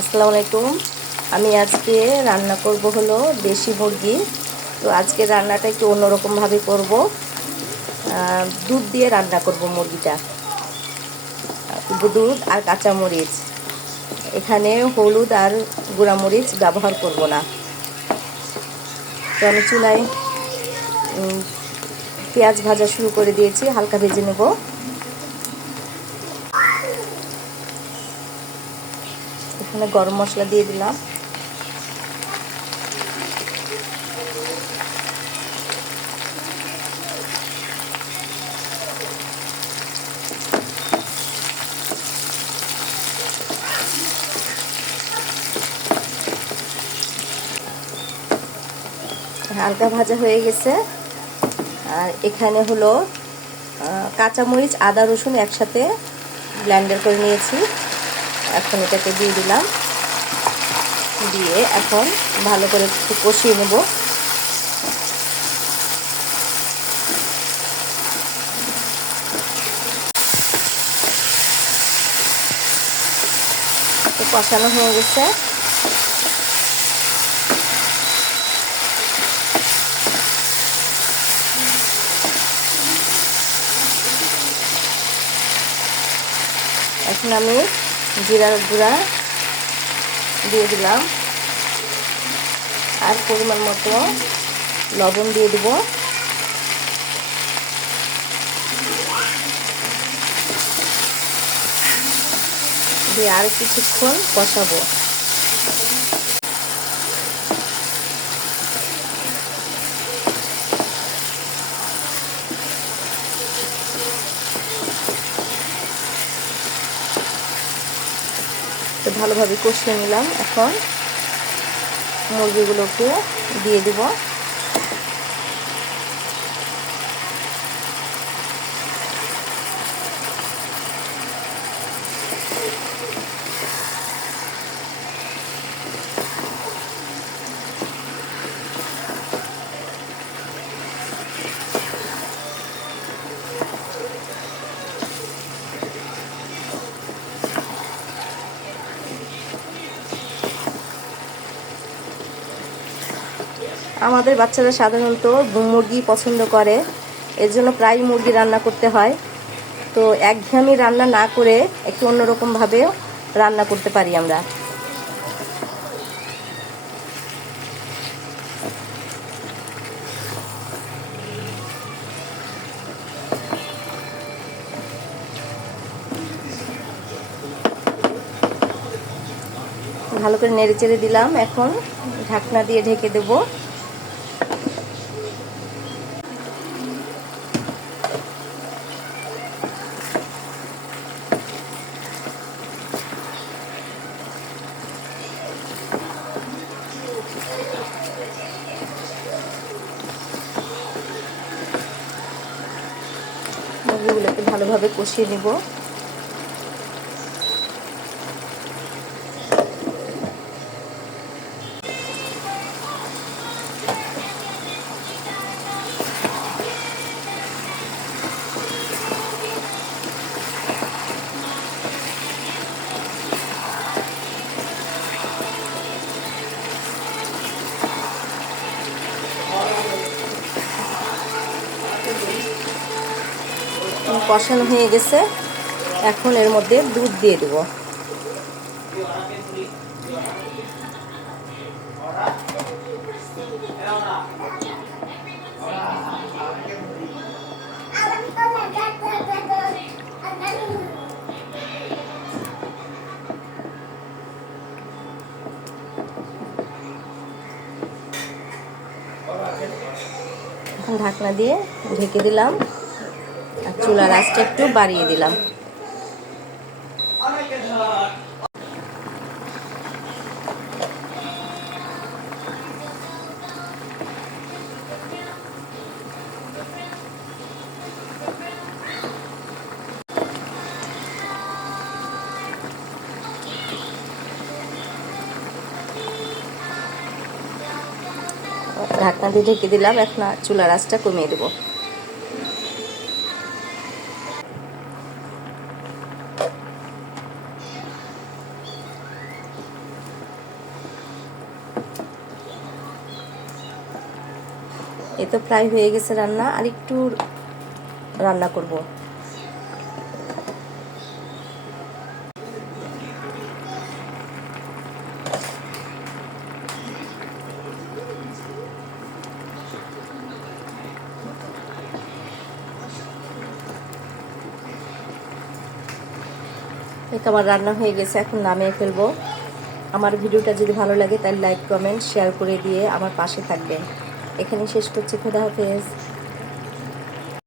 আসসালামু আলাইকুম। আমি আজকে রান্না করব হলো দেশি মুরগি। তো আজকে রান্নাটা একটু অন্যরকমভাবে করব। দুধ দিয়ে রান্না করব মুরগিটা। দুধ আর কাঁচা মরিচ এখানে হলুদ আর গুঁড়া মরিচ ব্যবহার করব না। তো আমি চুলায় পেঁয়াজ ভাজা শুরু করে দিয়েছি, হালকা ভেজে নেব। এখানে গরম মশলা দিয়ে দিলাম। হালকা ভাজা হয়ে গেছে। আর এখানে হলো কাঁচামরিচ, আদা, রসুন একসাথে ব্লেন্ডার করে নিয়েছি। এখন এটাকে দিয়ে দিলাম। দিয়ে এখন ভালো করে একটু কষিয়ে নেব। কষানো হয়ে গেছে। এখন আমি জিরার গুঁড়া দিয়ে দিলাম। আর পরিমাণ মতো লবণ দিয়ে দেব। দিয়ে আর কিছুক্ষণ কষাবো। তো ভালোভাবে কষিয়ে নিলাম। এখন মুরগিগুলোকে দিয়ে দিব। আমাদের বাচ্চারা সাধারণত মুরগি পছন্দ করে। এর জন্য প্রায় মুরগি রান্না করতে হয়। তো একঘেয়েমি রান্না না করে একটু অন্যরকমভাবে রান্না করতে পারি আমরা। ভালো করে নেড়ে চেড়ে দিলাম। এখন ঢাকনা দিয়ে ঢেকে দেবো মুরগিগুলোকে ভালোভাবে কষিয়ে নিব। কষানো হয়ে গেছে। এখন এর মধ্যে দুধ দিয়ে দেব। ঢাকনা দিয়ে ঢেকে দিলাম। চুলার আঁচটা একটু বাড়িয়ে দিলাম। ঢাকনা দিয়ে ঢেকে দিলাম এখন চুলার আঁচটা কমিয়ে দেবো। এ তো প্রায় হয়ে গেছে রান্না, আর একটু রান্না করব। আমার রান্না হয়ে গেছে, এখন নামিয়ে ফেলব। আমার ভিডিওটা যদি ভালো লাগে তাহলে লাইক কমেন্ট শেয়ার করে দিয়ে আমার পাশে থাকবেন। এখানে শেষ করছি। খোদা হাফেজ।